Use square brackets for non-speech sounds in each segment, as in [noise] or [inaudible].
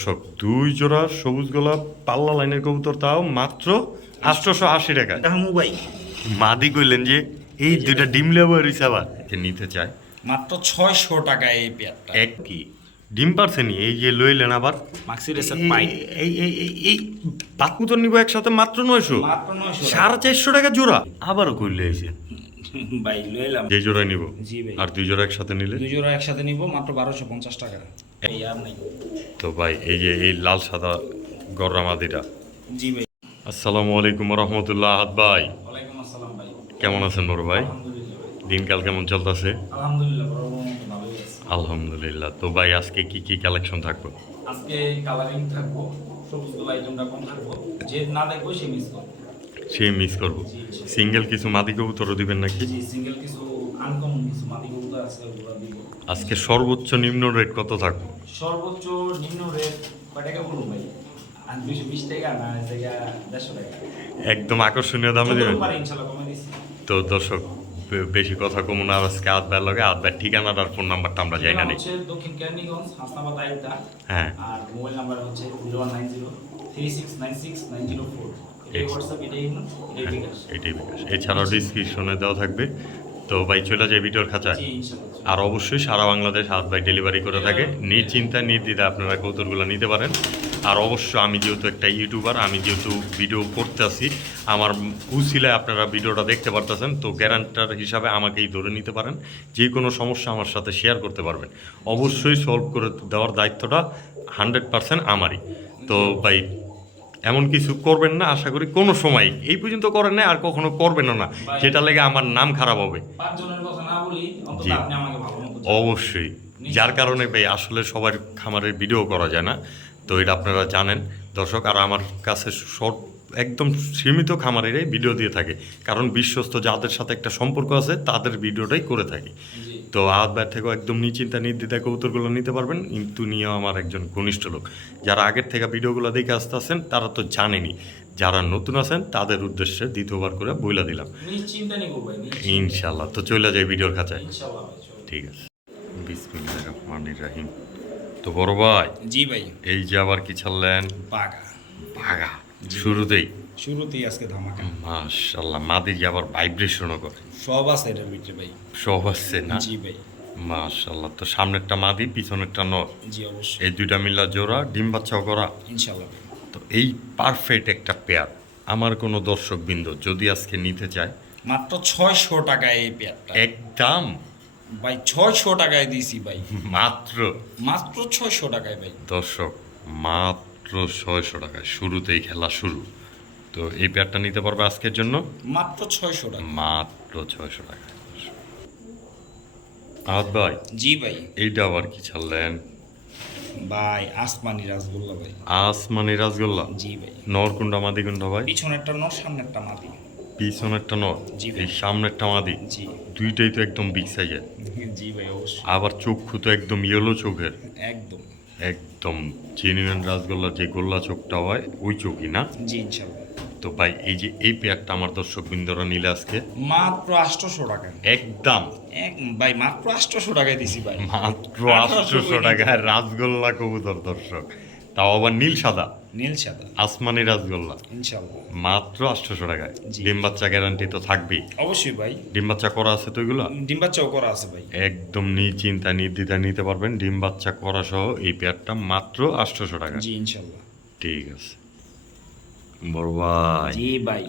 সব দুই জোড়া সবুজ গোলাপ পাল্লা লাইনের কবুতর তাও মাত্র আটশোশো আশি টাকা। হামু ভাই মাদি কইলেন যে এই দুইটা ডিম লেবার যে নিতে চায়। মাত্র ছয়শো টাকা এই পেয়ারটা। এক কি? ডিম পারছে নি? এই যে লইলেন আবার। মাক্সি রেসের এই- এই এই এই এই বাতকুতর নিব একসাথে মাত্র নয়শো। মাত্র নয়শো সাড়ে চারশো টাকা জোড়া। আবারও কইলে এসে ভাই লইলাম। যে জোড়া নিব। জি ভাই। আর দুই জোড়া একসাথে নিলে? দুই জোড়া একসাথে নিব মাত্র বারোশো পঞ্চাশ টাকা। তো ভাই এই যে এই লাল সাদা গররা মাদিটা জি ভাই। আসসালামু আলাইকুম রহমতুল্লাহ আহাদ ভাই। ওয়ালাইকুম আসসালাম ভাই। কেমন আছেন বড় ভাই? আলহামদুলিল্লাহ দিনকাল কেমন চলতেছে? আলহামদুলিল্লাহ তো ভাই আজকে কি কি কালেকশন থাকবে? আজকে কালারিং থাকব সবুজগুলো আইটেমটা কম থাকব। যে না দেখব সে মিস করব। সে মিস করব। সিঙ্গেল কিছু মাদি কবুতরও দিবেন নাকি? জি সিঙ্গেল কিছু আনকমন কিছু আছে ওগুলো দিব। আজকে সর্বোচ্চ নিম্ন রেট কত থাকবে? সর্বোচ্চ নিম্ন রেট কয় টাকা বলুন ভাই? আর বিশ টাকা না জায়গা দেড়শো টাকা? একদম আকর্ষণীয় দামে দেবেন? ইনশাল্লাহ কমে দিচ্ছি তো দর্শক বেশি কথা কমু না আজকে আদবার লগে আদবার ঠিকানার আর ফোন নাম্বারটা আমরা জানি না নেই। হচ্ছে দক্ষিণ কেরানীগঞ্জ হাসনাবাদ আইটা হ্যাঁ। আর মোবাইল নাম্বার হচ্ছে এটাই হোয়াটসঅ্যাপ এটাই এটাই বিকাশ। এটাই বিকাশ। এছাড়াও ডিসক্রিপশনে দেওয়া থাকবে তো ভাই চলে যায় ভিডিওর খাঁচায়। আর অবশ্যই সারা বাংলাদেশ হাত ভাই ডেলিভারি করে থাকে। নিশ্চিন্তা নির্দ্বিধা আপনারা কৌতুকগুলো নিতে পারেন। আর অবশ্য আমি যেহেতু একটা ইউটিউবার আমি যেহেতু ভিডিও করতে আসি আমার উচিলে আপনারা ভিডিওটা দেখতে পারতেছেন তো গ্যারান্টার হিসাবে আমাকেই ধরে নিতে পারেন। যে কোনো সমস্যা আমার সাথে শেয়ার করতে পারবেন। অবশ্যই সলভ করে দেওয়ার দায়িত্বটা হান্ড্রেড পার্সেন্ট আমারই। তো ভাই এমন কিছু করবেন না আশা করি কোনো সময়। এই পর্যন্ত করেন না আর কখনো করবেনও না। যেটা লেগে আমার নাম খারাপ হবে। জি। অবশ্যই। যার কারণে ভাই আসলে সবার খামারের ভিডিও করা যায় না। তো এটা আপনারা জানেন। দর্শক আর আমার কাছে শর্ট একদম সীমিত খামারেরাই ভিডিও দিয়ে থাকে। কারণ বিশ্বস্ত যাদের সাথে একটা সম্পর্ক আছে তাদের ভিডিওটাই করে থাকি। তো আহাত ব্যাট থেকেও একদম নিশ্চিন্তা নির্দ্বিধায় কৌতুকগুলো নিতে পারবেন। কিন্তু নিয়েও আমার একজন ঘনিষ্ঠ লোক। যারা আগের থেকে ভিডিওগুলো দেখে আসতে আসেন তারা তো জানেনি যারা নতুন আছেন তাদের উদ্দেশ্যে দ্বিতীয়বার করে বইলা দিলাম। ইনশাল্লাহ তো চলে যায় ভিডিওর চলো। ঠিক আছে। বিসমিল্লাহ রহমানির রাহিম। তো বড় ভাই জি ভাই। এই যে আবার কি ছাড়লেন? বাঘা। ভাগা শুরুতেই? শুরুতেই আজকে ধামাকা। মাশাল্লাহ মাদির যে আবার ভাইব্রেশনও করে? সব আছে এটার ভিতরে ভাই। সব আসছে না? জি ভাই। মাশাল্লাহ তো সামনেরটা মাদি পিছনেরটা নর? জি অবশ্যই। এই দুইটা মিল্লা জোড়া ডিম বাচ্চাও করা? ইনশাল্লাহ ভাই। তো এই পারফেক্ট একটা পেয়ার আমার কোনো দর্শক বিন্দু যদি আজকে নিতে চায়? মাত্র ছয়শো টাকায় এই পেয়ারটা একদম? ভাই ছয়শো টাকায় দিছি ভাই। মাত্র? মাত্র ছয়শো টাকায় ভাই। দর্শক মাত্র ছয়শো টাকায়। শুরুতেই খেলা শুরু। তো এই পেয়ারটা নিতে পারবে আজকের জন্য? মাত্র ছয়শো টাকা। মাত্র ছয়শো টাকা। আহাত ভাই? জি ভাই। এইটা আবার কি ছাড়লেন? ভাই আসমানি রাসগোল্লা ভাই। আসমানি রাসগোল্লা? জি ভাই। নরকুন্ডা মাদিকুন্ডা ভাই? পিছনেরটা নর সামনেরটা মাদি। পিছনেরটা নর? জি ভাই। এই সামনেরটা মাদি? জি। দুইটাই তো একদম বিগ সাইজের জি ভাই অবশ্যই। আবার চক্ষু তো একদম ইয়েলো চোখের। একদম। একদম। জেনুইন রাজগোল্লা যে গোল্লা চোখটা হয় ওই চোখই না? জি তো ভাই এই যে এই পেয়ারটা আমার দর্শক বৃন্দরা নিলে আজকে? মাত্র আটশোশো টাকা। একদম। ভাই মাত্র আটশোশো টাকায় দিছি ভাই। মাত্র আটশোশো টাকায় রাসগোল্লা কবুতর দর্শক। তাও আবার নীল সাদা। নীল সাদা। আসমানি রাসগোল্লা। ইনশাল্লাহ মাত্র আটশোশো টাকায়। ডিম বাচ্চা গ্যারান্টি তো থাকবেই। অবশ্যই ভাই। ডিম বাচ্চা করা আছে তো এগুলো? ডিম বাচ্চাও করা আছে ভাই। একদম নির্দ্বিধা নিতে পারবেন। ডিম বাচ্চা করা সহ এই পেয়ারটা মাত্র আটশোশো টাকা। জি ইনশাল্লাহ ঠিক আছে। বড় ভাই। জি ভাই।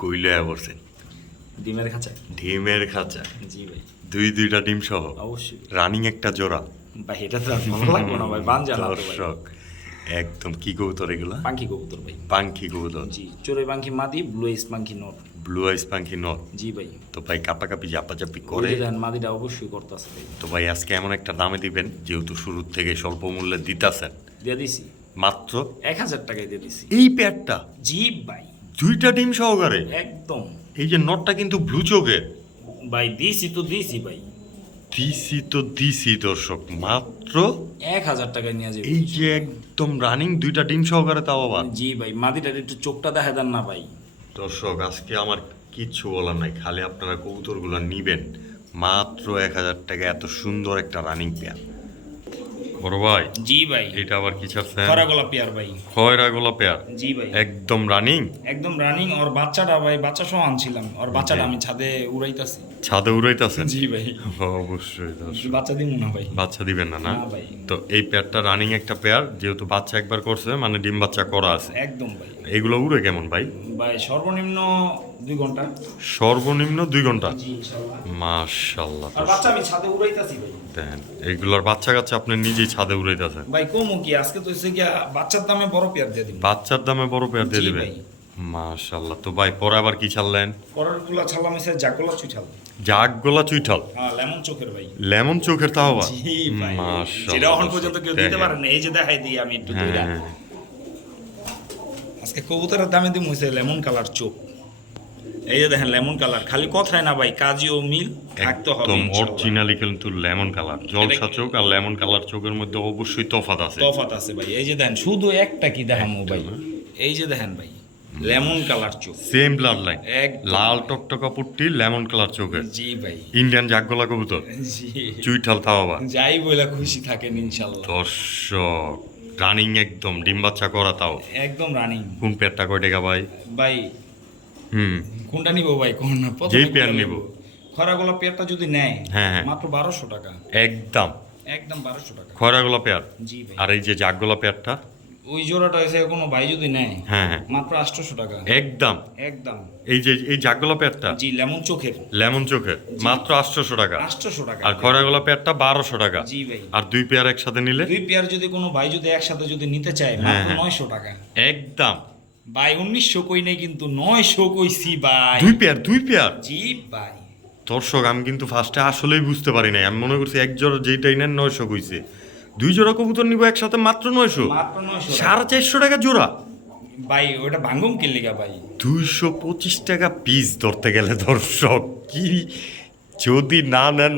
কইলে বলছেন ডিমের খাঁচা। ডিমের খাঁচা। জি ভাই। দুই দুইটা ডিম সহ। অবশ্যই। রানিং একটা জোড়া। ভাই এটা তো ভালো লাগবে না ভাই। বান জ্বালা দর্শক একদম কি কবুতর এগুলা? পাঙ্কি কবুতর ভাই। পাঙ্খি কবুতর। জি চড়ুই পাঙ্কি মাদি ব্লু আইস পাঙ্কি নট ব্লু আইস পাঙ্খি নট জি ভাই। তো ভাই কাপা কাপাকাপি জাপাচাপি করে। করে দেন মাদিটা অবশ্যই করতেছে ভাই। তো ভাই আজকে এমন একটা দামে দিবেন যেহেতু শুরুর থেকে স্বল্প মূল্যে দিতাছেন। দিয়ে দিছি। মাত্র? এক হাজার টাকায় দিয়ে দিছি। এই পেয়ারটা? জি ভাই। দুইটা ডিম সহকারে? একদম। এই যে নটটা কিন্তু ব্লু চোখের। ভাই দিছি তো দিছি ভাই। দিসি তো দিসি দর্শক মাত্র এক হাজার টাকায় নিয়ে যাবে এই যে একদম রানিং দুইটা ডিম সহকারে তাও আবার। জি ভাই মাদিটার একটু চোখটা দেখা দেন না ভাই। দর্শক আজকে আমার কিচ্ছু বলার নাই খালি আপনারা কবুতরগুলো নিবেন। মাত্র এক হাজার টাকা এত সুন্দর একটা রানিং পেয়ার বড় ভাই। জি ভাই। এটা আবার কি ছাড়ছেন? খরা গোলাপ পেয়ার ভাই। খয়রা গোলা পেয়ার? জি ভাই। একদম রানিং একদম রানিং ওর বাচ্চাটা ভাই বাচ্চা সহ আনছিলাম। ওর বাচ্চাটা আমি ছাদে উড়াইতাছি। ছাদে উড়াইতেছেন? জি ভাই। অবশ্যই। বাচ্চা দিব না ভাই। বাচ্চা দিবেন না না? না ভাই। তো এই পেয়ারটা রানিং একটা পেয়ার যেহেতু বাচ্চা একবার করছে মানে ডিম বাচ্চা করা আছে। একদম ভাই। এগুলো উড়ে কেমন ভাই? ভাই সর্বনিম্ন দুই ঘণ্টা? সর্বনিম্ন দুই ঘণ্টা। মাশাল্লাহ আর বাচ্চা আমি ছাদে উড়াইতাছি ভাই। দেখেন এইগুলোর বাচ্চা কাচ্চা আপনি নিজেই ছাদে উড়াইতেছেন। ভাই কমু কি? আজকে তো হচ্ছে গিয়া বাচ্চার দামে বড় পেয়ার দিয়ে দিব। বাচ্চার দামে বড় পেয়ার দিয়ে দিবেন। মাশাল্লাহ তো ভাই পরে আবার কি ছাড়লেন? পরেরগুলা ছালাম এসে জাকলা চুইঠাল। জাগ গোলা চুইঠাল? হ্যাঁ লেমন চোখের ভাই। লেমন চোখের তাও আবার? মাশাআল্লাহ, যেটা এখন পর্যন্ত কেউ দিতে পারে না এই যে দেখাই দিই আমি একটু হ্যাঁ, হ্যাঁ। আজকে কবুতরের দামে দিই মুছে লেমন কালার চোখ। এই যে দেখেন লেমন কালার খালি কথায় না ভাই কাজী ও মিল থাকতে হবে একদম ইনশাআল্লাহ। অরিজিনালি কিন্তু লেমন কালার জলসা চোখ আর লেমন কালার চোখের মধ্যে অবশ্যই তফাত আছে। তফাত আছে ভাই। এই যে দেখেন শুধু একটা কি দেখামো ভাই? এই যে দেখেন ভাই লেমন কালার চোখ। সেম ব্লাড লাইন একদম। লাল টকটকা পুট্টি লেমন কালার চোখের। জি ভাই। ইন্ডিয়ান জাগগোলা কবুতর। জি। চুইঠাল আবার যাই বলে খুশি থাকেন ইনশাল্লাহ। দর্শক রানিং একদম ডিম বাচ্চা করা তাও। একদম রানিং কোন পেয়ারটা কয় টাকা ভাই? ভাই কোনটা নিব ভাই? কোন না? যেই পেয়ার নিব। খরা গোলাপ পেয়ারটা যদি নেয় হ্যাঁ, হ্যাঁ। মাত্র বারোশো টাকা। একদম। একদম বারোশো টাকা। খয়রাগোলা পেয়ার? জি ভাই। আর এই যে জাগ গোলাপ পেয়ারটা? ওই জোড়াটা এসে কোনো ভাই যদি নেয় হ্যাঁ হ্যাঁ। মাত্র আটশোশো টাকা। একদম। একদম। এই যে এই জাগগোলা পেয়ারটা? জি লেমন চোখের লেমন চোখের মাত্র আটশোশো টাকা। আটশোশো টাকা। আর খয়রাগোলা পেয়ারটা বারোশো টাকা। জি ভাই। আর দুই পেয়ার একসাথে নিলে? দুই পেয়ার যদি কোনো ভাই যদি একসাথে যদি নিতে চায় হ্যাঁ, মাত্র। নয়শো টাকা। একদম। ভাই উনিশশো কই নেই কিন্তু নয়শো কইছি ভাই। দুই পেয়ার দুই পেয়ার? জি ভাই। দর্শক আমি কিন্তু ফার্স্টে আসলেই বুঝতে পারি নাই। আমি মনে করছি এক জোড়া যেইটাই নেন নয়শো কইছে দুই জোড়া কবুতর নিব একসাথে মাত্র নয়শো মাত্র নয়শো সাড়ে চারশো টাকা জোড়া? ভাই ওটা ভাঙ্গম কিনলিগা ভাই। দুইশো পঁচিশ টাকা পিস ধরতে গেলে দর্শক কি? যদি না নেন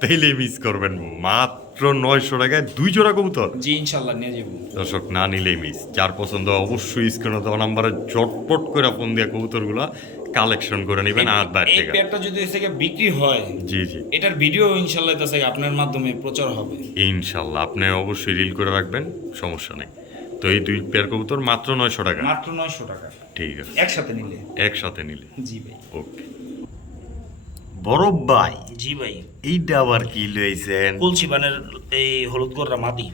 তাইলে মিস করবেন। মাত্র নয়শো টাকায় দুই জোড়া কবুতর। জি ইনশাল্লাহ নিয়ে যাব। দর্শক না নিলেই মিস যার পছন্দ অবশ্যই স্ক্রিনে দেওয়া নাম্বারে চটপট করে ফোন দিয়ে কবুতরগুলো কালেকশন করে নেবেন আর বাইর থেকে পেয়ারটা যদি এসে বিক্রি হয় জি জি। এটার ভিডিও ইনশাল্লাহ তাছে আপনার মাধ্যমে প্রচার হবে। ইনশাল্লাহ আপনি অবশ্যই রিল করে রাখবেন সমস্যা নেই। তো এই দুই পেয়ার কবুতর মাত্র নয়শো টাকা। মাত্র নয়শো টাকা। ঠিক আছে। একসাথে নিলে। একসাথে নিলে। জি ভাই। ওকে বরফ ভাই। জি ভাই। এইটা আবার কি লইছেন? কুলসি বানের এই হলুদ গররা মাদি।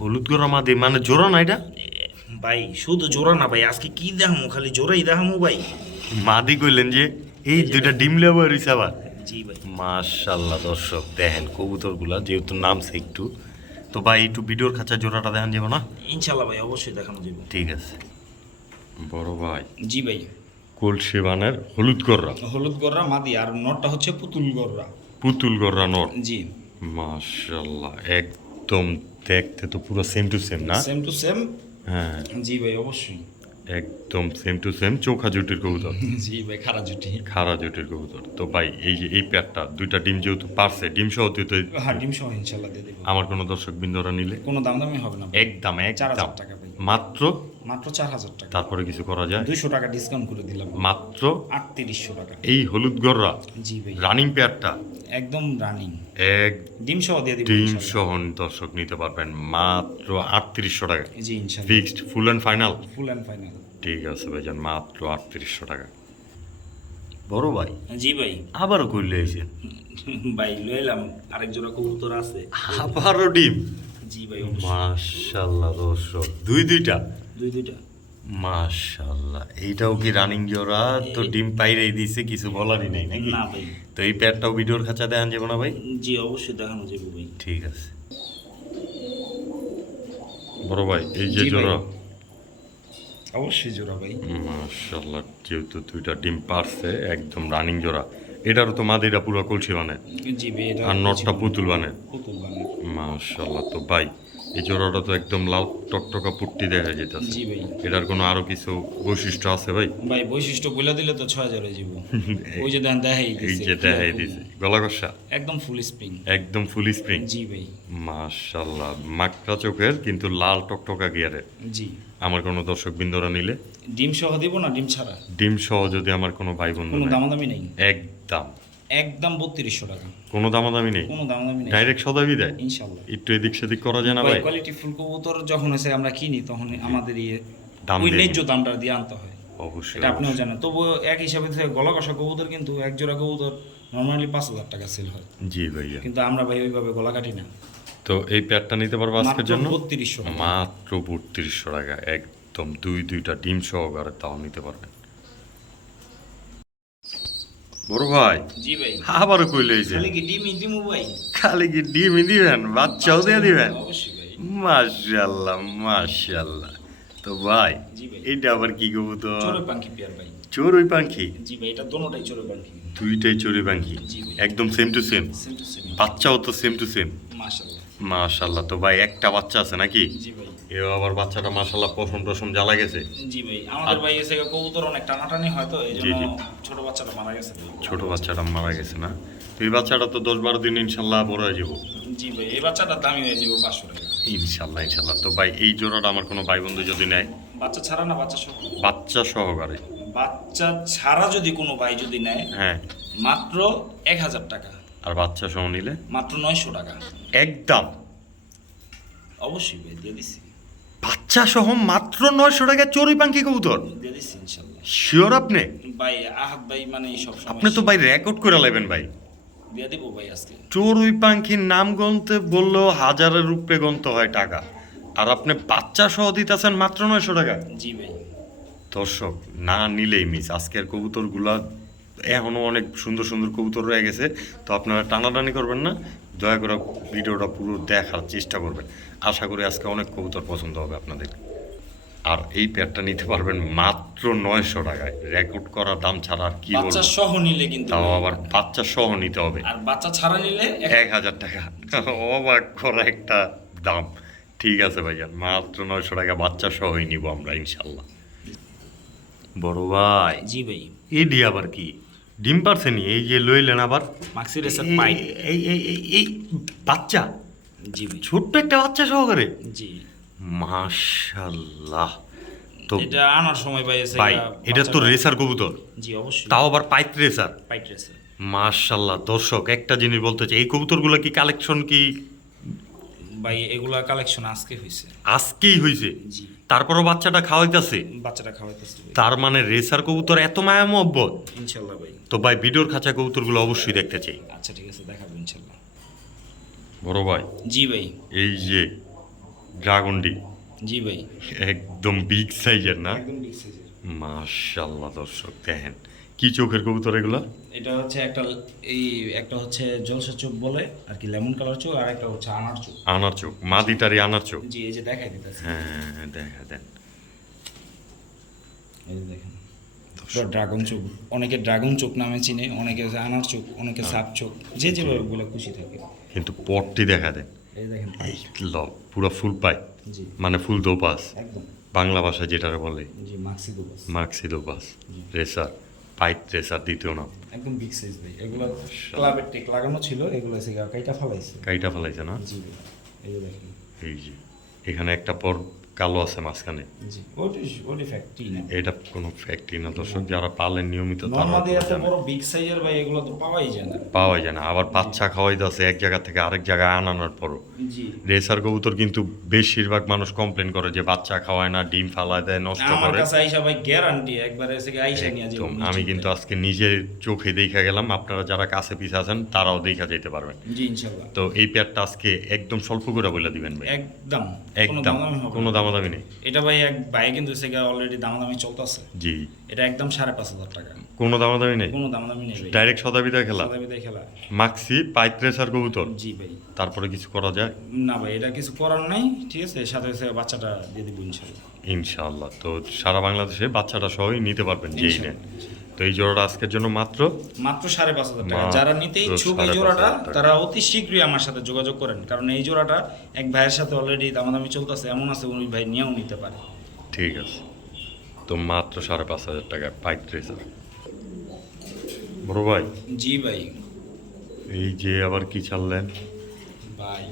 হলুদ গরম মাদি মানে জোড়া না এটা? ভাই শুধু জোড়া না ভাই আজকে কি দেখামু? খালি জোড়াই দেখামু ভাই। মাদি কইলেন যে এই দুইটা ডিম লেবার হইছে আবার। জি ভাই। মাশাল্লাহ দর্শক দেখেন কবুতরগুলা যেহেতু নামছে একটু। তো ভাই একটু ভিডিওর খাঁচা জোড়াটা দেখান যাব না? ইনশাল্লাহ ভাই অবশ্যই দেখানো যাবে। ঠিক আছে। বড় ভাই। জি ভাই। কলসি বানের হলুদ গররা। হলুদ গররা মাদি আর নটটা হচ্ছে পুতুল গররা। পুতুল গররা নট? জি। মাশাল্লাহ একদম দেখতে তো পুরো সেম টু সেম না? সেম টু সেম হ্যাঁ। জি ভাই অবশ্যই। একদম সেম টু সেম চোখা জুটির কবুতর। [laughs] জি ভাই খারা জুটি। খাড়া জুটির কবুতর। তো ভাই এই যে এই পেয়ারটা দুইটা ডিম যেহেতু পারছে ডিম সহ তুই তো হ্যাঁ ডিম সহ ইনশাল্লাহ দিয়ে দেবো। আমার কোনো দর্শক বিন্দুরা নিলে কোনো দাম দামি হবে না। একদম চার একদম হাজার টাকা মাত্র মাত্র চার হাজার টাকা। তারপরে কিছু করা যায়? দুইশো টাকা ডিসকাউন্ট করে দিলাম। মাত্র আটত্রিশশো টাকা। এই হলুদ গররা? জি ভাই। রানিং পেয়ারটা একদম রানিং এক ডিম সহ দিয়ে দিব ডিম সহ দর্শক নিতে পারবেন। মাত্র আটত্রিশশো টাকা। জি ইনশাল্লাহ। Fixed full and final full and final ঠিক আছে ভাইজান মাত্র আটত্রিশশো টাকা। বড় ভাই? জি ভাই। আবারও করলে এসে ভাই লয়ে এলাম আরেক জোড়া কবুতর আছে। আবারও ডিম? জি ভাই মাশাল্লাহ দর্শক দুই দুইটা? দুই দুইটা। মাশাল্লাহ এইটাও কি রানিং জোড়া তো ডিম পাইরেই দিছে কিছু বলারই নেই নাকি? না ভাই। তো এই প্যাডটাও ভিডিওর খাঁচা দেখান যাব না ভাই? জি অবশ্যই দেখানো যাবে ভাই। ঠিক আছে। বড় ভাই এই যে জোড়া অবশ্যই জোড়া ভাই। মাশাল্লাহ যেহেতু দুইটা ডিম পারছে একদম রানিং জোড়া। এটারও তো মাদিরা পুরো কলসি বানে। জি আর নটটা পুতুল বানে। পুতুল মাশাল্লাহ তো ভাই এই জোড়াটা তো একদম লাল টকটকা পুট্টি দেখা যেতেছে জি ভাই। এটার কোনো আরও কিছু বৈশিষ্ট্য আছে ভাই? ভাই বৈশিষ্ট্য বলে দিলে তো ছয় হাজার হয়ে যাব [laughs] ওই যে দেন দেখাই এই যে দেখাই। দিছে। গলা কষা একদম ফুল স্প্রিং একদম ফুল স্প্রিং জি ভাই। মাশাল্লাহ মাকড়া চোখের কিন্তু লাল টকটকা গিয়ারে। জি। আমার কোনো দর্শক বিন্দুরা নিলে? ডিম সহ দিব না? ডিম ছাড়া? ডিম সহ যদি আমার কোনো ভাই বন্ধু কোনো দামাদামি নেই। একদম। একদম বত্রিশশো টাকা। কোনো দামাদামি নেই? কোনো দাম দামি নেই। ডাইরেক্ট সদাবি দেয় ইনশাল্লাহ। একটু এদিক সেদিক করা যায় না ভাই কোয়ালিটি ফুল কবুতর যখন এসে আমরা কিনি তখন আমাদের ইয়ে দাম ওই ন্যায্য দামটা দিয়ে আনতে হয়। অবশ্যই এটা আপনিও জানেন। তবু এক হিসাবে গলা কষা কবুতর কিন্তু এক জোড়া কবুতর নর্মালি পাঁচ হাজার টাকা সেল হয়। জি ভাইয়া। কিন্তু আমরা ভাই ওইভাবে গলা কাটি না। তো এই প্যাডটা নিতে পারব আজকের জন্য? বত্রিশশো মাত্র বত্রিশশো টাকা একদম দুই দুইটা ডিম সহকারে তাও নিতে পারবেন। বড় ভাই জি ভাই। আবারও কইলে এই যে। খালি কি ডিমই দিমু ভাই? খালি কি ডিমই দিবেন? বাচ্চাও দিয়ে দিবেন? মাশাল্লাহ তো ভাই এইটা আবার কি কবুতর? চোরে পাঙ্কি পিয়ার ভাই। পাখি জি ভাই এটা দোনোটাই চোরে পাঙ্কি দুইটাই চড়ুই পাখি একদম same to same same to same বাচ্চাও তো সেম টু সেম মাশাআল্লাহ। মাশাল্লাহ তো ভাই একটা বাচ্চা আছে নাকি? জি ভাই। এও আবার বাচ্চাটা মাশাল্লাহ পশম টসম জ্বালা গেছে। জি ভাই আমাদের ভাই এসে কবুতর অনেক টানাটানি হয় তো এই জন্য ছোট বাচ্চাটা মারা গেছে। ছোট বাচ্চাটা মারা গেছে না? তো এই বাচ্চাটা তো দশ বারো দিন ইনশাল্লাহ বড় হয়ে যাব। জি ভাই এই বাচ্চাটা দামি হয়ে যাবে পাঁচশো টাকা। ইনশাল্লাহ ইনশাল্লাহ তো ভাই এই জোড়াটা আমার কোনো ভাই বন্ধু যদি নেয়? বাচ্চা ছাড়া না বাচ্চা সহ? বাচ্চা সহকারে। বাচ্চা ছাড়া যদি কোনো ভাই যদি নেয় হ্যাঁ। মাত্র এক হাজার টাকা। আর বাচ্চা সহ নিলে? মাত্র নয়শো টাকা। একদম। অবশ্যই ভাই দিয়ে দিচ্ছি বাচ্চা সহ মাত্র নয়শো টাকা চড়ুই পাখি কবুতর। দিয়ে দিচ্ছি ইনশাল্লাহ। শিওর আপনি? ভাই আহাত ভাই মানে সব আপনি তো ভাই রেকর্ড করে নেবেন ভাই। দিয়ে দেবো ভাই আজকে। চড়ুই পাখির নাম গন্তে বললেও হাজারের রূপে গন্ত হয় টাকা। আর আপনি বাচ্চা সহ দিতেছেন মাত্র নয়শো টাকা। জি ভাই। দর্শক না নিলেই মিস আজকের কবুতরগুলা এখনও অনেক সুন্দর সুন্দর কবুতর রয়ে গেছে। তো আপনারা টানাটানি করবেন না দয়া করে ভিডিওটা পুরো দেখার চেষ্টা করবেন। আশা করি আজকে অনেক কবুতর পছন্দ হবে আপনাদের। আর এই প্যাডটা নিতে পারবেন মাত্র নয়শো টাকায়। রেকর্ড করা দাম ছাড়া আর কি বাচ্চা সহ নিলে কিন্তু তাও আবার বাচ্চা সহ নিতে হবে। আর বাচ্চা ছাড়া নিলে এক- হাজার টাকা। অবাক করা একটা দাম। ঠিক আছে ভাইয়া মাত্র নয়শো টাকা বাচ্চা সহই নিব আমরা ইনশাল্লাহ। বড় ভাই জি ভাই। এডি আবার কি? ডিম পারছে নি? এই যে লইলেন আবার। মাক্সি রেসার পাই। এই এই এই এই বাচ্চা। জি ছোট্ট একটা বাচ্চা সহকারে। জি। মাশাল্লাহ। তো এটা আনার সময় ভাই ভাই এটা তো রেসার কবুতর। জি অবশ্যই। তাও আবার পাইত রেসার পাইট রেসার মাশাল্লাহ দর্শক একটা জিনিস বলতে চাই এই কবুতরগুলো কি কালেকশন কি ভাই এগুলা কালেকশন আজকে হয়েছে আজকেই হয়েছে জি। তারপরও বাচ্চাটা খাওয়াইতেছে? বাচ্চাটা খাওয়াইতেছে তার মানে রেসার কবুতর এত মায়া মহব্বত? ইনশাল্লাহ ভাই। তো ভাই ভিডিওর খাঁচা কবুতরগুলো অবশ্যই দেখতে চাই। আচ্ছা ঠিক আছে দেখাবো ইনশাল্লাহ। বড় ভাই। জি ভাই। এই যে ড্রাগনডি জি ভাই। একদম বিগ সাইজের না? একদম বিগ সাইজের মাশাল্লাহ দর্শক দেখেন। কি চোখের কবুতর এগুলো? এটা হচ্ছে একটা এই একটা হচ্ছে জলসা চোখ বলে আর কি লেমন কালার চোখ আর একটা হচ্ছে আনার চোখ। আনার চোখ মাদিটারি আনার চোখ। জি এই যে দেখাই দিতেছে। হ্যাঁ দেখা দেন। এই যে দেখেন। ড্রাগন চোখ অনেকে ড্রাগন চোখ নামে চিনে অনেকে আনার চোখ অনেকে সাপ চোখ যে যেভাবে বলে খুশি থাকে। কিন্তু পটটি দেখা দেন। এই দেখেন পুরো ফুল পাই। জি। মানে ফুল দোপাস। একদম। বাংলা ভাষায় যেটার বলে। মার্কসি দোপাস রেসার পাইট রেসার দ্বিতীয় নাম। একদম বিগ সাইজ ভাই এগুলো ক্লাবের টেক লাগানো ছিল এগুলো কাইটা ফালাইছে। কাইটা ফালাইছে না? জি এই দেখেন। এই যে এখানে একটা পর কালো আছে মাঝখানে। এটা কোনো ফ্যাক্টরি না দর্শক যারা পালেন নিয়মিত পাওয়াই যায় না। আবার বাচ্চা খাওয়াইতে আছে এক জায়গা থেকে আরেক জায়গায় আনানোর পরও। রেসার কবুতর কিন্তু বেশিরভাগ মানুষ কমপ্লেন করে যে বাচ্চা খাওয়ায় না ডিম ফালায় দেয় নষ্ট করে। আমি কিন্তু আজকে নিজের চোখে দেখা গেলাম আপনারা যারা কাছে পিছে আছেন তারাও দেখা যেতে পারবেন। তো এই পেয়ারটা আজকে একদম স্বল্প করে বলে দিবেন ভাই। একদম একদম কোনো না। দামাদামি। নেই এটা ভাই এক কিন্তু এসে অলরেডি দামাদামি চলতেছে। জি। এটা একদম সাড়ে পাঁচ হাজার টাকা। কোনো দামাদামি নেই? কোনো দামাদামি নেই ডাইরেক্ট সদাবিদা খেলা? সাদাবিদায় খেলা। মাক্সি পাইত্রেস আর কবুতর? জি ভাই। তারপরে কিছু করা যায়? না ভাই এটা কিছু করার নাই ঠিক আছে? সাথে সাথে বাচ্চাটা দিয়ে দিব ইনশাআল্লাহ। ইনশাআল্লাহ। তো সারা বাংলাদেশে বাচ্চাটা সহই নিতে পারবেন যেই। তো এই জোড়াটা আজকের জন্য মাত্র? মাত্র সাড়ে পাঁচ হাজার টাকা। যারা নিতে ইচ্ছুক এই জোড়াটা তারা অতি শীঘ্রই আমার সাথে যোগাযোগ করেন। কারণ এই জোড়াটা এক ভাইয়ের সাথে অলরেডি দামাদামি চলতেছে এমন আছে উনি ভাই নিয়েও নিতে পারে। ঠিক আছে। তো মাত্র সাড়ে পাঁচ হাজার টাকা পাইপ রেসার বড় ভাই? জি ভাই। এই যে আবার কি ছাড়লেন? ভাই।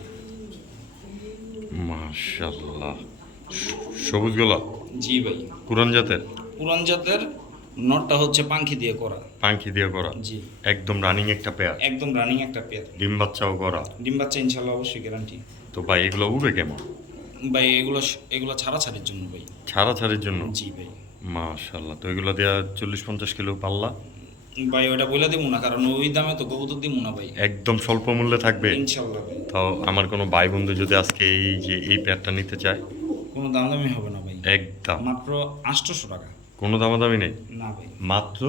মাশাল্লাহ। সবুজ গোলাপ? জি ভাই। কোরআন জাতের? পুরান জাতের নটটা হচ্ছে পাঙ্খি দিয়ে করা। পাঙ্খি দিয়ে করা। জি। একদম রানিং একটা পেয়ার। একদম রানিং একটা পেয়ার। ডিম বাচ্চাও করা। ডিম বাচ্চা ইনশাল্লাহ অবশ্যই গ্যারান্টি তো ভাই এগুলো উড়ে কেমন? ভাই এগুলো এগুলো ছাড়া ছাড়ির জন্য ভাই। ছাড়া ছাড়ির জন্য? জি ভাই। মাশাল্লাহ তো এগুলো দেওয়া চল্লিশ পঞ্চাশ কিলো পাল্লা? ভাই ওটা বলে দিব না কারণ ওই দামে তো কবুতর দিব না ভাই। একদম স্বল্প মূল্যে থাকবে? ইনশাল্লাহ ভাই। তাও আমার কোনো ভাই বন্ধু যদি আজকে এই যে এই পেয়ারটা নিতে চায়? কোনো দাম দামি হবে না ভাই। একদম। মাত্র আটশোশো টাকা। কোনো দামাদামি নেই? না ভাই। মাত্র?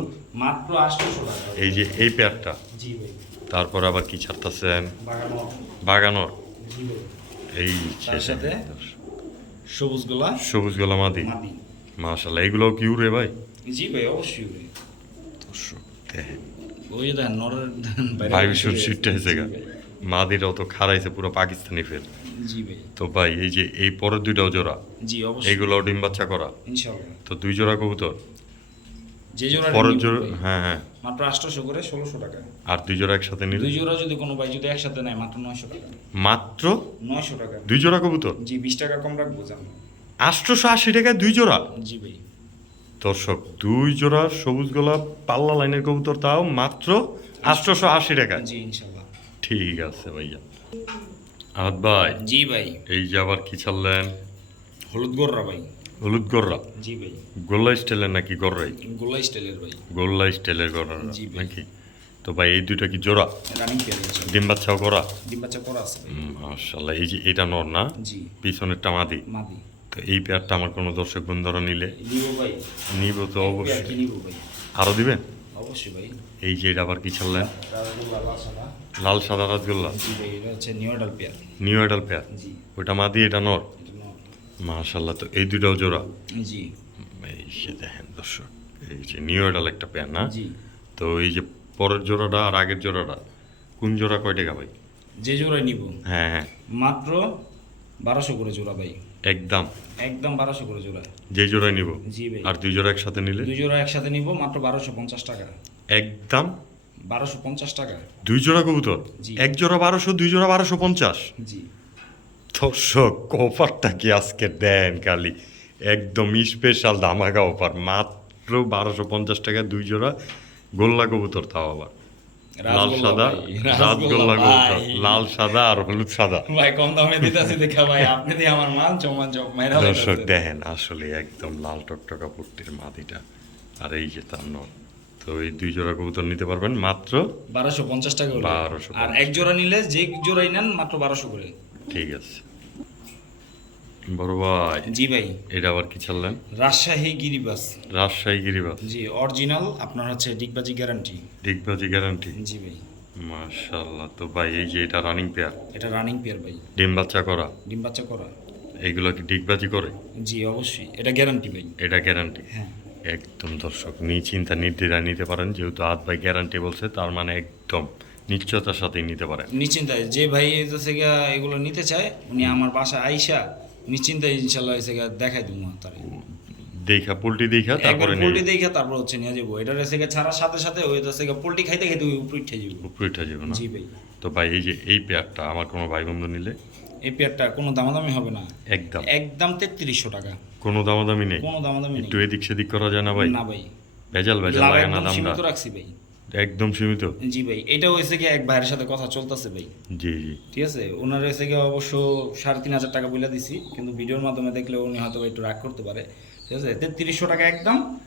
মাত্র আটশোশো টাকা। এই যে এই পেয়ারটা? জি ভাই। তারপর আবার কি ছাড়তেছেন? বাগানো বাগানোর? এই সাথে? সবুজ গোলা সবুজ গোলা মাদি। মাশাল্লাহ এগুলোও কি উড়ে ভাই? জি ভাই অবশ্যই দেখেন। ওই দেখেন নরের ভাই ভীষণ সিটটা হয়েছে গা। মাদিরাও তো খারাইছে পুরো পাকিস্তানি ফের। জি ভাই। তো ভাই এই যে এই পরের দুইটাও জোড়া? জি অবশ্যই। এইগুলোও ডিম বাচ্চা করা? ইনশাল্লাহ তো দুই জোড়া কবুতর? যে জোড়া পরের জোড়া হ্যাঁ হ্যাঁ। মাত্র আটশোশো করে ষোলোশো টাকা। আর দুই জোড়া একসাথে নিলে? দুই জোড়া যদি কোনো ভাই যদি একসাথে নেয় মাত্র নয়শো টাকা। মাত্র? নয়শো টাকা। দুই জোড়া কবুতর? জি বিশ টাকা কম রাখব জান। আটশোশো আশি টাকায় দুই জোড়া? জি ভাই। দর্শক দুই জোড়া সবুজ গোলাপ পাল্লা লাইনের কবুতর তাও মাত্র আটশোশো আশি টাকা জি ইনশাল্লাহ ঠিক আছে ভাইয়া। আহাত ভাই? জি ভাই। এই যে আবার কি ছাড়লেন? হলুদ গোর্রা ভাই। হলুদ গররা? জি ভাই। গোল্লা স্টাইলের নাকি গররাই গোলা স্টাইলের ভাই। গোল্লা স্টাইলের গররা। নাকি? তো ভাই এই দুইটা কি জোড়া? ডিম বাচ্চাও করা ডিম বাচ্চা করা আছে ভাই। মাশাল্লাহ এই যে এটা নর না? জি। পিছনেরটা মাদি? মাদি। তো এই পেয়ারটা আমার কোনো দর্শক বন্ধুরা নিলে নিব ভাই। নিব তো অবশ্যই। আরও দিবেন? অবশ্যই ভাই। এই যে এটা আবার কি ছাড়লেন? লাল সাদা হচ্ছে new order pair. New idol pair জি ওটা মাদি এটা নর। মাশাল্লাহ তো এই দুটাও জোড়া? জি। এই যে দেখেন দর্শক এই যে নিউ আইডাল একটা পেয়ার না? জি। তো এই যে পরের জোড়াটা আর আগের জোড়াটা কোন জোড়া কয় টাকা ভাই? যে জোড়াই নিব। হ্যাঁ হ্যাঁ। মাত্র বারোশো করে জোড়া ভাই। একদম। একদম বারোশো করে জোড়া। যে জোড়ায় নিব? জি ভাই। আর দুই জোড়া একসাথে নিলে? দুই জোড়া একসাথে নিব মাত্র বারোশো পঞ্চাশ টাকা। একদম। বারোশো পঞ্চাশ টাকা। দুই জোড়া কবুতর? এক জোড়া বারোশো দুই জোড়া বারোশো পঞ্চাশ? জি। দর্শক অফারটা কি আজকে দেন কালি? একদম স্পেশাল ধামাকা অফার। মাত্র বারোশো পঞ্চাশ টাকা দুই জোড়া গোল্লা কবুতর তাও আবার। লাল সাদা রাজগোল্লা কবুতর। লাল সাদা আর হলুদ সাদা। ভাই কম দামে দিতেছি দেখা ভাই। আপনি দিয়ে আমার মাল জমা জম মাইরা দর্শক। দেখেন আসলে একদম লাল টকটকা পুট্টির মাদিটা। আর এই যে তার নর তো এই দুই জোড়া কবুতর নিতে পারবেন মাত্র বারোশো পঞ্চাশ টাকা। 1250 আর এক জোড়া নিলে যে জোড়াই নেন মাত্র বারোশো করে। ঠিক আছে। বড় ভাই জি ভাই। এটা আবার কি ছাড়লেন? রাজশাহী গিরিবাস। রাজশাহী গিরিবাস। জি অরিজিনাল আপনার হচ্ছে ডিগবাজি গ্যারান্টি। ডিগবাজি গ্যারান্টি? জি ভাই। মাশাল্লাহ তো ভাই এই যে এটা রানিং পেয়ার এটা রানিং পেয়ার ভাই। ডিম বাচ্চা করা? ডিম বাচ্চা করা। এইগুলো কি ডিগবাজি করে? জি অবশ্যই। এটা গ্যারান্টি ভাই। এটা গ্যারান্টি হ্যাঁ। একদম দর্শক নিশ্চিন্তা নির্দ্বিধায় নিতে পারেন যেহেতু হাত ভাই গ্যারান্টি বলছে তার মানে একদম নিশ্চয়তার সাথেই নিতে পারেন। নিশ্চিন্তায় যে ভাই হচ্ছে গিয়া এগুলো নিতে চায় উনি আমার বাসা আইসা নিশ্চিন্তায় ইনশাল্লাহ হচ্ছে গিয়া দেখাই দিব তার। দেখা পোল্ট্রি দেখা তারপরে পোল্ট্রি দেখে তারপর হচ্ছে নিয়ে যাব এটা হচ্ছে গিয়া ছাড়ার সাথে সাথে ওই হচ্ছে গিয়া পোল্ট্রি খাইতে খাইতে উপরে উঠে যাব উপরে উঠে যাবে না? জি ভাই। তো ভাই এই যে এই পেয়ারটা আমার কোনো ভাই বন্ধু নিলে এই পেয়ারটা কোনো দামাদামি হবে না। একদম। একদম তেত্রিশশো টাকা। কোনো দামাদামি নেই। কোনো দামাদামি একটু এদিক সেদিক করা যায় না ভাই? না ভাই। ভেজাল ভেজাল লাগে না দামটা। সীমিত রাখছি ভাই। একদম সীমিত। জি ভাই এটা হয়েছে কি এক ভাইয়ের সাথে কথা চলতেছে ভাই। জি জি। ঠিক আছে? ওনার হয়েছে গিয়ে অবশ্য সাড়ে তিন হাজার টাকা বলে দিছি কিন্তু ভিডিওর মাধ্যমে দেখলে উনি হয়তো একটু রাগ করতে পারে। ঠিক আছে? তেত্রিশশো টাকা একদম।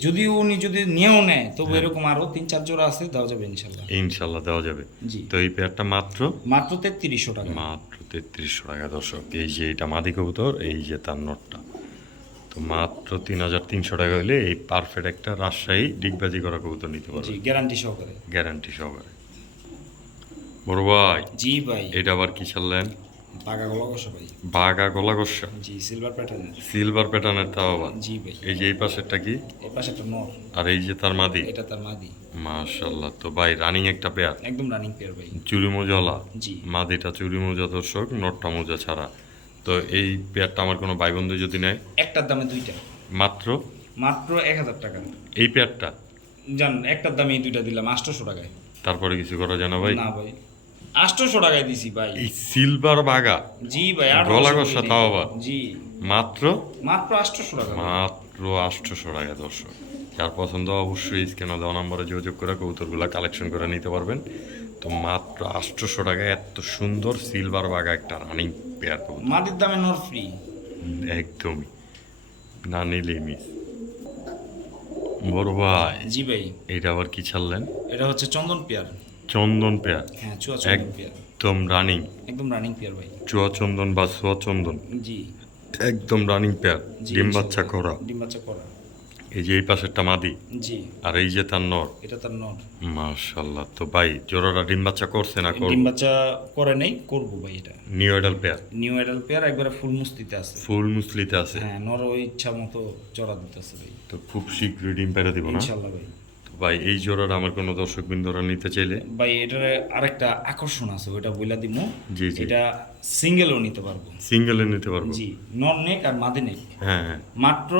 যদিও উনি যদি নিয়েও নেয় তবু হ্যাঁ। এরকম আরও তিন চার জোড়া আছে দেওয়া যাবে ইনশাল্লাহ। ইনশাল্লাহ দেওয়া যাবে। জি। তো এই পেয়ারটা মাত্র? মাত্র তেত্রিশশো টাকা। মাত্র তেত্রিশশো টাকা দর্শক। এই যে এটা মাদি কবুতর এই যে তার নোটটা। তো মাত্র তিন হাজার তিনশো টাকা হলে এই পারফেক্ট একটা রাজশাহী ডিগবাজি করা কবুতর নিতে পারবে। গ্যারান্টি সহকারে। গ্যারান্টি সহকারে। বড় ভাই জি ভাই। এটা আবার কি ছাড়লেন? পাকা গলা কষা ভাই। বাঘা গলা জি সিলভার প্যাটার্নের সিলভার প্যাটার্নের তাও আবার জি ভাই। এই যে এই পাশেরটা কি? এর পাশে একটা নর। আর এই যে তার মাদি? এটা তার মাদি। মাশাল্লাহ তো ভাই রানিং একটা পেয়ার একদম রানিং পেয়ার ভাই। চুরি মোজাওয়ালা? জি। মাদিটা চুরি মোজা দর্শক নটটা মোজা ছাড়া। তো এই পেয়ারটা আমার কোনো ভাই বন্ধু যদি নেয়? একটার দামে দুইটা। মাত্র? মাত্র এক হাজার টাকা। এই পেয়ারটা জান একটার দামে এই দুইটা দিলাম আটশোশো টাকায়। তারপরে কিছু করা যায় না ভাই? না ভাই। আটশোশো টাকায় দিছি ভাই। এই সিলভার বাগা জি ভাই গলা কষা তাও। আবার। জি। মাত্র? মাত্র আটশোশো টাকা। মাত্র আটশোশো টাকা দর্শক। যার পছন্দ অবশ্যই স্ক্যানে দেওয়া নম্বরে যোগাযোগ করে কবুতরগুলো কালেকশন করে নিতে পারবেন। তো মাত্র আটশোশো টাকায় এত সুন্দর সিলভার বাগা একটা রানিং পেয়ার কবুতর। মাটির দামে নর ফ্রি একদমই। না নিলেই মিস বড় ভাই জি ভাই। এইটা আবার কি ছাড়লেন? এটা হচ্ছে চন্দন পেয়ার। চন্দন পেয়ার। হ্যাঁ চুয়া চন্দন পেয়ার। একদম রানিং একদম রানিং পেয়ার ভাই। চুয়া চন্দন বা সোয়া চন্দন। জি। একদম রানিং পেয়ার। ডিম বাচ্চা করা। ডিম বাচ্চা করা। এই যে এই পাশেরটা মাদি। জি। আর এই যে তার নর। এটা তার নর। মার্শাল্লাহ তো ভাই জোড়াটা ডিম বাচ্চা করছে না কর ডিম বাচ্চা করে নেই করব ভাই এটা। নিউ এডাল পেয়ার। নিউ এডাল পেয়ার একবারে ফুল মুসলিতে আছে। ফুল মুসলিতে আছে। হ্যাঁ নর ওই ইচ্ছা মতো চড়া দিতেছে ভাই। তো খুব শীঘ্রই ডিম পেরে দিব না? ইনশাল্লাহ ভাই। ভাই এই জোড়াটা আমার কোনো দর্শক বিন্দুরা নিতে চাইলে। ভাই এটার আরেকটা আকর্ষণ আছে ওইটা বইলা দিমু। জি, জি। এটা সিঙ্গেলও নিতে পারব। সিঙ্গেলে নিতে পারব। জি নন নেক আর মাদি নেক। হ্যাঁ হ্যাঁ। মাত্র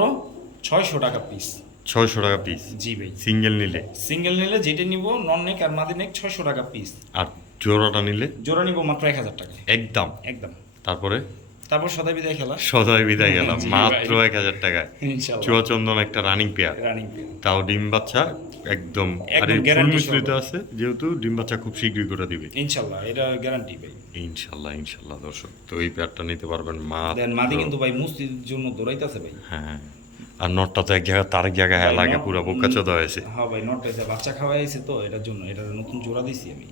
ছয়শো টাকা পিস ছয়শো টাকা পিস জি ভাই। সিঙ্গেল নিলে। সিঙ্গেল নিলে যেটা নিব নন নেক আর মাদি নেক ছয়শো টাকা পিস আর জোড়াটা নিলে? জোড়া নিব মাত্র এক হাজার টাকা একদম। একদম। তারপরে? তারপর সদাই বিদায় খেলা সদাই বিদায় গেলাম মাত্র এক হাজার টাকায়। চুয়াচন্দন একটা রানিং পেয়ার রানিং পেয়ার তাও ডিম বাচ্চা একদম আর মিশ্রিত আছে যেহেতু ডিম বাচ্চা খুব শীঘ্রই করে দিবে। ইনশাল্লাহ এটা গ্যারান্টি ভাই। ইনশাল্লাহ ইনশাল্লাহ দর্শক তো এই পেয়ারটা নিতে পারবেন মা দেন মাদি কিন্তু ভাই মুস্তির জন্য দৌড়াইতেছে ভাই। হ্যাঁ আর নটটা তো এক জায়গায় তার এক জায়গায় হ্যাঁ লাগে পুরো বোকা চোদা হয়েছে। হ্যাঁ ভাই নটটা বাচ্চা খাওয়াই আছে তো এটার জন্য এটা নতুন জোড়া দিছি আমি।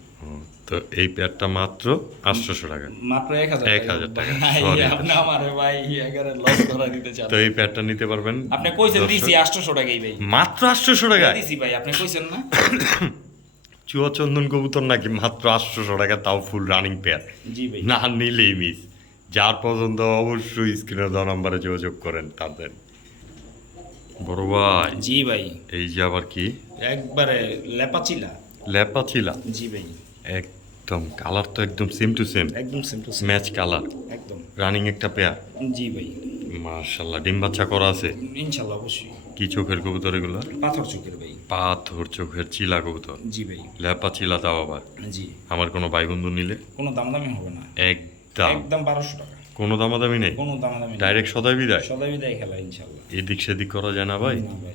তো এই পেয়ারটা মাত্র আটশোশো টাকা। মাত্র এক হাজার এক হাজার টাকা, ভাই আপনি আমারে ভাই এগারে লস করা দিতে চান। তো এই পেয়ারটা নিতে পারবেন আপনি কইছেন। দিছি আটশোশো টাকাই ভাই। মাত্র আটশোশো টাকা দিছি ভাই আপনি কইছেন না? [coughs] চুয়াচন্দন কবুতর নাকি মাত্র আটশোশো টাকা তাও ফুল রানিং পেয়ার জি ভাই। না নিলেই মিস যার পছন্দ অবশ্যই স্ক্রিনে দেওয়া নাম্বারে যোগাযোগ করেন তাদের। বড় ভাই জি ভাই। এই যে আবার কি? একবারে লেপাচিলা। ল্যাপা ছিলা জি ভাই। একদম কালার তো একদম সেম টু সেম একদম same to same match colour একদম। রানিং একটা পেয়ার জি ভাই। মার্শাল্লাহ ডিম বাচ্চা করা আছে? ইনশাল্লাহ অবশ্যই। কি চোখের কবুতর এগুলো? পাথর চোখের ভাই। পাথর চোখের চিলা কবুতর। জি ভাই। ল্যাপা চিলা তাও আবার। জি। আমার কোনো ভাই বন্ধু নিলে? কোনো দামাদামি হবে না। একদম। একদম বারোশো টাকা। কোনো দামাদামি নেই? কোনো দামাদামি নেই। ডাইরেক্ট সদাই বিদায়? সদাই বিদায় খেলা ইনশাল্লাহ। এদিক সেদিক করা যায় না ভাই? না ভাই।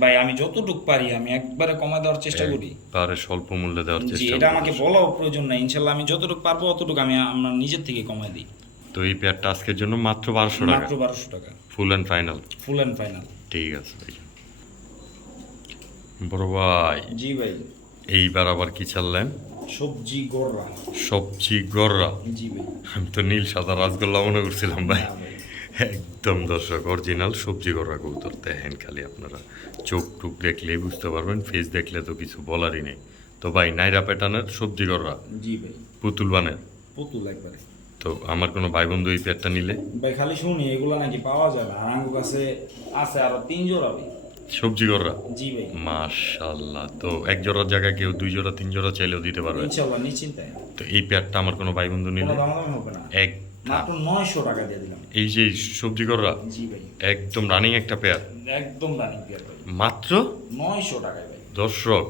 ভাই আমি যতটুকু পারি আমি একবারে কমায় দেওয়ার চেষ্টা করি। পারে স্বল্প মূল্যে দেওয়ার চেষ্টা এটা আমাকে বলাও প্রয়োজন নাই ইনশাল্লাহ আমি যতটুকু পারব অতটুকু আমি আমার নিজের থেকে কমায় দিই। তো এই পেয়ারটা আজকের জন্য মাত্র বারোশো টাকা? মাত্র বারোশো টাকা। Full and final full and final ঠিক আছে ভাই বড় ভাই জি ভাই। এইবার আবার কি চাললেন সবজি গররা। সবজি গররা? জি ভাই। আমি তো নীল সাদা রাজগোল্লা মনে করছিলাম ভাই। একদম দর্শক অরিজিনাল সবজি গররা কবুতর দেখেন খালি আপনারা। চোখ টুক দেখলেই বুঝতে পারবেন ফেস দেখলে তো কিছু বলারই নেই। তো ভাই নাইরা প্যাটার্নের সবজি গররা? জি ভাই। পুতুল বানের? পুতুল একবারে। তো আমার কোনো ভাই বন্ধু এই পেয়ারটা নিলে? ভাই খালি শুনি এগুলো নাকি পাওয়া যাবে? আর আঙ্গু কাছে আছে আরও তিন জোড়া ভাই। সবজি গররা? জি ভাই। মাশাল্লাহ তো এক জোড়ার জায়গায় কেউ দুই জোড়া তিন জোড়া চাইলেও দিতে পারবে? ইনশাল্লাহ নিশ্চিন্তায় তো এই পেয়ারটা আমার কোনো ভাই বন্ধু নিলে? হবে না। এক মাত্র নয়শো টাকা দিয়ে দিলাম। এই যে সবজি জি ভাই। একদম রানিং একটা পেয়ার একদম রানিং পেয়ার ভাই। মাত্র? নয়শো টাকায় ভাই। দর্শক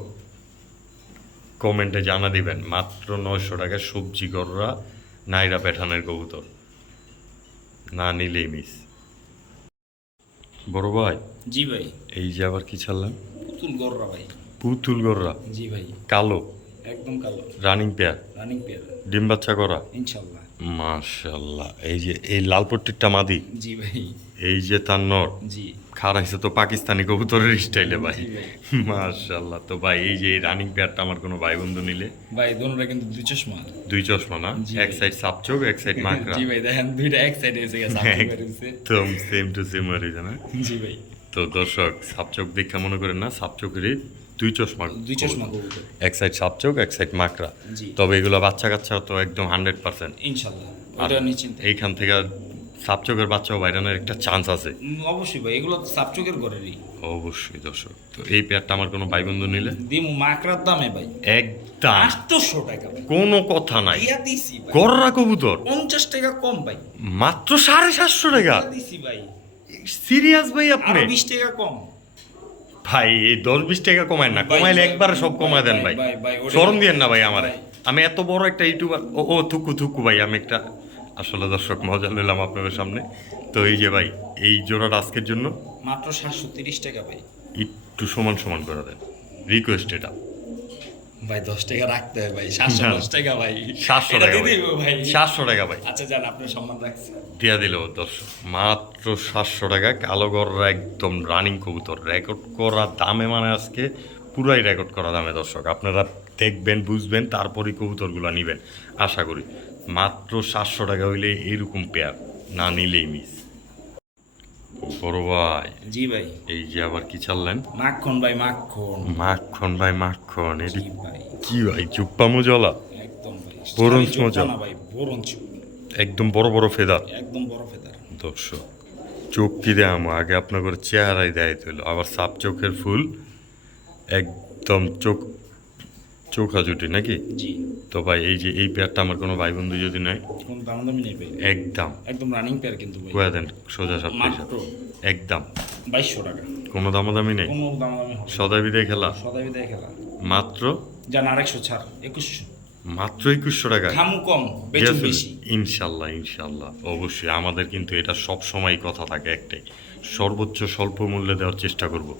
কমেন্টে জানা দিবেন মাত্র নয়শো টাকায় সবজি গররা নাইরা প্যাঠানের কবুতর। না নিলেই মিস বড় ভাই জি ভাই। এই যে আবার কি ছাড়লাম? পুতুল গররা ভাই। পুতুল গররা। জি ভাই। কালো। একদম কালো। রানিং পেয়ার রানিং পেয়ার ডিম বাচ্চা করা। ইনশাল্লাহ। মাশাল্লাহ এই যে এই লাল পট্টিরটা মাদি? জি ভাই। এই যে তার নর জি। খারাইছে তো পাকিস্তানি কবুতরের স্টাইলে ভাই। মাশাল্লাহ তো ভাই এই যে এই রানিং পেয়ারটা আমার কোনো ভাই বন্ধু নিলে? ভাই দোনোটা কিন্তু দুই চশমা। দুই চশমা না? এক। সাইড সাপচোক এক সাইড মাকড়া। জি ভাই দেখেন দুইটা এক সাইডে এসে গেছে একদম সেম টু সেম হয়েছে না? জি ভাই। তো দর্শক সাপচোক দেখা মনে করেন না? সাপচোকেরই দুই চশমা দুই চশমা কবুতর এক সাইড সাপচোক এক সাইড মাকড়া। তবে এগুলো বাচ্চা কাচ্চা তো একদম হান্ড্রেড পার্সেন্ট ইনশাল্লাহ এইখান থেকে সাপচোকের বাচ্চাও বাইরানোর একটা চান্স আছে। অবশ্যই ভাই এগুলো তো সাপচকের ঘরেরই। অবশ্যই দর্শক তো এই পেয়ারটা আমার কোনো ভাই বন্ধু নিলে? দিমু মাকড়ার দামে ভাই। একদম। আটশোশো টাকা কোনো কথা নাই। দিছি গররা কবুতর। পঞ্চাশ টাকা কম ভাই। মাত্র সাড়ে সাতশো টাকা। দিছি ভাই। সিরিয়াস ভাই আপনি। বিশ টাকা কম। ভাই এই দশ বিশ টাকা কমায় না। কমাইলে একবার সব কমায় দেন ভাই, সরম শরম দিয়েন না ভাই আমার। আমি এত বড় একটা ইউটিউবার। ও ও থুকু থুকু ভাই আমি একটা আসলে দর্শক মজা নিলাম আপনাদের সামনে। তো এই যে ভাই এই জোড়াটা আজকের জন্য মাত্র সাতশো তিরিশ টাকা ভাই। একটু একটু সমান সমান করে দেন। রিকোয়েস্ট এটা। ভাই দশ টাকা রাখতে হয় ভাই সাতশো দশ টাকা ভাই। সাতশো টাকা ভাই। সাতশো টাকা ভাই। আচ্ছা যান আপনার সম্মান রাখছি দিয়া দিল দর্শক মাত্র সাতশো টাকা। কালোগররা একদম রানিং কবুতর। রেকর্ড করা দামে মানে আজকে পুরাই রেকর্ড করা দামে দর্শক। আপনারা দেখবেন বুঝবেন তারপরেই কবুতরগুলো নেবেন। আশা করি। মাত্র সাতশো টাকা হইলে এইরকম পেয়ার না নিলেই মিস বড় ভাই। জি ভাই। এই যে আবার কি চাললেন মাখন ভাই মাখন। মাখন ভাই মাখন। এটি কি ভাই চুপ্পা মুজলা? একদম ভাই বরঞ্চ মজা। ভাই বরঞ্চ। একদম বড় বড় ফেদার। একদম বড় ফেদার। দর্শক চোখ কি দেয় আমার আগে আপনার চেহারায় দেয় তো আবার সাপ চোখের ফুল একদম চোখ চোখা জুটি নাকি? জি। তো ভাই এই যে এই পেয়ারটা আমার কোনো ভাই বন্ধু যদি নয়? কোনো দাম দামি নেই ভাই। একদম। একদম রানিং পেয়ার কিন্তু ভাই। কয়া দেন সোজা সাপ মাত্র একদম। বাইশশো টাকা। কোনো দামাদামি নেই? কোনো দাম দামি হবে না। সদাই বিদায় খেলা? সদাই বিদায় খেলা। মাত্র? যান আরেকশো ছাড় একুশশো। মাত্র একুশশো টাকা? খামু কম বেশি। ইনশাল্লাহ ইনশাল্লাহ। অবশ্যই আমাদের কিন্তু এটা সব সময় কথা থাকে একটাই। সর্বোচ্চ স্বল্প মূল্যে দেওয়ার চেষ্টা করব।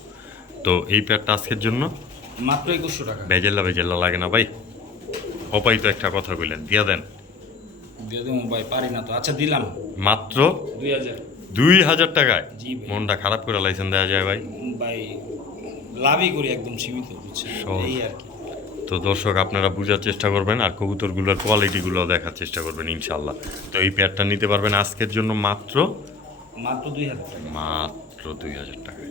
তো এই প্যাডটা আজকের জন্য মাত্র একুশশো টাকা। বেজেল্লা বেজেল্লা লাগে না ভাই। অপাই তো একটা কথা কইলেন দিয়া দেন। দিয়ে দেবো ভাই পারি না তো। আচ্ছা দিলাম। মাত্র দুই হাজার। দুই হাজার টাকায়? মনটা খারাপ করে লাইসেন্স দেওয়া যায় ভাই। ভাই লাভই করি একদম সীমিত এই আর কি। তো দর্শক আপনারা বোঝার চেষ্টা করবেন আর কবুতরগুলোর কোয়ালিটিগুলো দেখার চেষ্টা করবেন ইনশাল্লাহ তো এই প্যাডটা নিতে পারবেন আজকের জন্য মাত্র মাত্র দুই হাজার টাকা। মাত্র দুই হাজার টাকায়।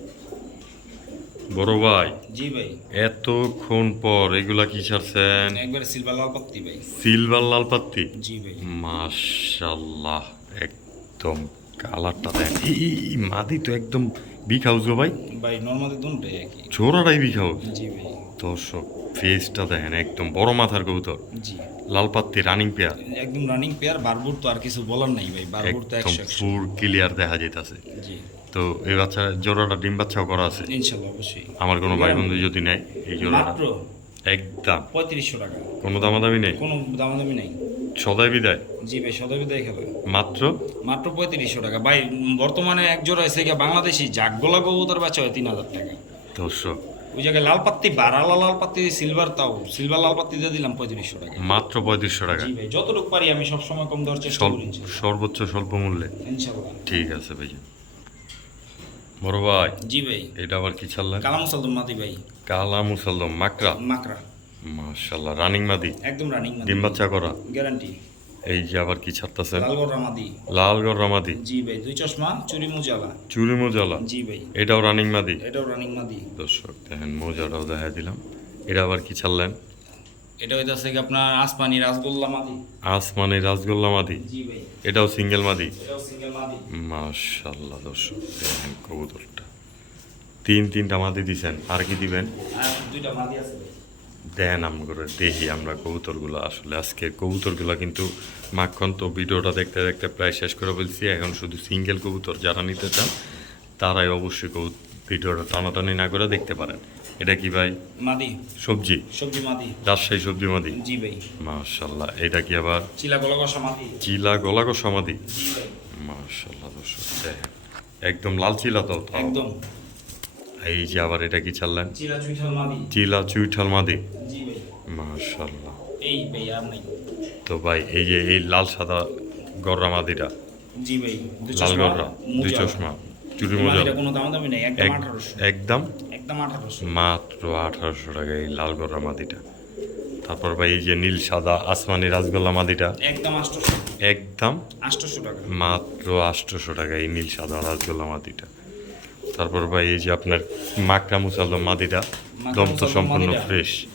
বড় ভাই। জি ভাই। এতক্ষণ পর এগুলা কি ছাড়ছেন একবারে সিলভার লাল পাত্তি ভাই। সিলভার লাল পাত্তি জি ভাই। মাশাল্লাহ একদম কালারটা দেন এই, মাদি তো একদম বিগ হাউস গো ভাই। ভাই নর্মালি দুটাই একই। চোরাটাই বিগ হাউস জি ভাই। দর্শক ফেসটা দেখেন একদম বড় মাথার কবুতর। জি। লাল পাত্তি রানিং পেয়ার একদম রানিং পেয়ার বারবুর তো আর কিছু বলার নাই ভাই বারবুর তো একদম ফুল ক্লিয়ার দেখা যেতেছে জি। তো এই বাচ্চা জোড়াটা ডিম বাচ্চাও করা আছে। ইনশাল্লাহ অবশ্যই। আমার কোনো ভাই বন্ধু যদি নেয় এই জোড়াটা। মাত্র? একদম। পঁয়ত্রিশশো টাকা। কোনো দামাদামি নেই? কোনো দামাদামি নাই। সদাই বিদায়? জি ভাই সদাই বিদায় খেলা। মাত্র? মাত্র পঁয়ত্রিশশো টাকা। ভাই বর্তমানে এক জোড়া এসে গিয়ে বাংলাদেশি জাগগোলা কবুতর বাচ্চা হয় তিন হাজার টাকা। দর্শক। ওই জায়গায় লাল পাত্তি বারালা লাল পাত্তি সিলভার তাও। সিলভার লাল পাত্তি দিয়ে দিলাম পঁয়ত্রিশশো টাকা। মাত্র পঁয়ত্রিশশো টাকা। জি ভাই যতটুকু পারি আমি সবসময় কম দেওয়ার চেষ্টা করি সর্বোচ্চ স্বল্প মূল্যে। ইনশাল্লাহ। ঠিক আছে ভাই বড় ভাই জি ভাই। এটা আবার কি ছাড়লেন? কালাম সালদম মাদি ভাই। কালা মুসাল্লম মাকড়া? মাকড়া। মাশাল্লাহ রানিং মাদি? একদম রানিং মাদি। ডিম বাচ্চা করা? গ্যারান্টি। এই যে আবার কি ছাড়তেছেন লালগড় মাদি। লালগড় মাদি। জি ভাই দুই চশমা চুরি মোজালা। চুরি মোজালা? জি ভাই। এটাও রানিং মাদি? এটাও রানিং মাদি। দর্শক দেখেন মোজাটাও দেখা দিলাম। এটা আবার কি ছাড়লেন? এটা হইতাছে কি আপনার আসমানি রাসগোল্লা মাদি? আসমানি রাসগোল্লা মাদি? জি ভাই। এটাও সিঙ্গেল মাদি? এটাও সিঙ্গেল মাদি। মাশাল্লাহ দর্শক দেখেন কবুতরটা। তিন তিনটা মাদি দিছেন আর কি দিবেন? আর দুইটা মাদি আছে ভাই। দেন আম করে দেখি আমরা কবুতরগুলো আসলে। আজকে কবুতরগুলো কিন্তু মাখন তো ভিডিওটা দেখতে দেখতে প্রায় শেষ করে বলছি এখন শুধু সিঙ্গেল কবুতর যারা নিতে চান তারাই অবশ্যই ভিডিওটা টানাটানি না করে দেখতে পারেন। এটা কি ভাই? মাদি। সবজি? সবজি মাদি। রাজশাহী সবজি মাদি? জি ভাই। মাশাল্লাহ এটা কি আবার? চিলা গলা কষা মাদি। চিলা গলাগো সমাধি জি মাশাল্লাহ দর্শক একদম লাল চিলা তো। একদম। এই যে আবার এটা কি চাললেন চিলা চুইঠাল মাদি। চিলা চুইঠাল মাদি? জি ভাই। মাশাল্লাহ। এই ভাই আর নাই। তো ভাই এই যে এই লাল সাদা গররা মাদিটা? জি ভাই লাল গররা দুই চশমা চুরি এই মোজা কোনো দাম দামি নেই একদম এক- আঠারোশো। একদম? একদম আঠারোশো। মাত্র আঠারোশো টাকা এই লাল গররা মাদিটা। তারপর ভাই এই যে নীল সাদা আসমানি রাজগোল্লা মাদিটা। একদম আটশোশো। একদম? আটশোশো টাকা। মাত্র আটশোশো টাকা এই নীল সাদা রাজগোল্লা মাদিটা। তারপর ভাই এই যে আপনার মাকড়া মুসাল্লাম মাদিটা মাকড়া দন্ত সম্পূর্ণ ফ্রেশ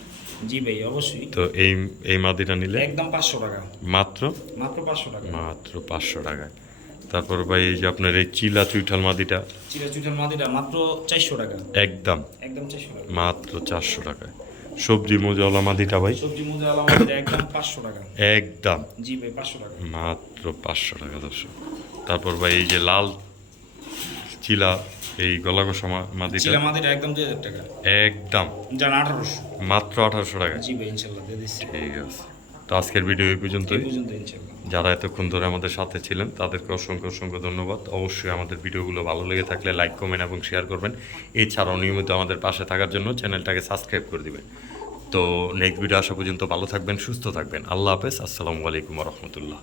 জি ভাই অবশ্যই। তো এই এই মাদিটা নিলে? একদম পাঁচশো টাকা। মাত্র? মাত্র পাঁচশো টাকা। মাত্র পাঁচশো টাকায়। তারপর ভাই এই যে আপনার এই চিলা চুইঠাল মাদিটা। চিরা চুইঠাল মাদিটা মাত্র চারশো টাকা। একদম। একদম চারশো টাকা। মাত্র চারশো টাকায়। সবজি মোজাওয়ালা মাদিটা ভাই। সবজি মোজা আলা মাদিটা একদম পাঁচশো টাকা। একদম। জি ভাই পাঁচশো টাকা। মাত্র পাঁচশো টাকা দর্শক। তারপর ভাই এই যে লাল চিলা এই গলাগোসা মা- মাদিটা। চিলা মাদিটা একদম দুই হাজার টাকা। একদম। যান আঠারোশো। মাত্র আঠারোশো টাকা জি ভাই ইনশাল্লাহ দিয়ে দিচ্ছি। ঠিক আছে। তো আজকের ভিডিও এই পর্যন্তই। এই পর্যন্ত ইনশাল্লাহ। যারা এতক্ষণ ধরে আমাদের সাথে ছিলেন, তাদেরকে অসংখ্য অসংখ্য ধন্যবাদ। অবশ্যই আমাদের ভিডিওগুলো ভালো লেগে থাকলে লাইক, কমেন্ট এবং শেয়ার করবেন। এছাড়াও নিয়মিত আমাদের পাশে থাকার জন্য চ্যানেলটাকে সাবস্ক্রাইব করে দিবেন। তো নেক্সট ভিডিও আসা পর্যন্ত ভালো থাকবেন, সুস্থ থাকবেন। আল্লাহ হাফেজ, আসসালামু আলাইকুম রহমতুল্লাহ।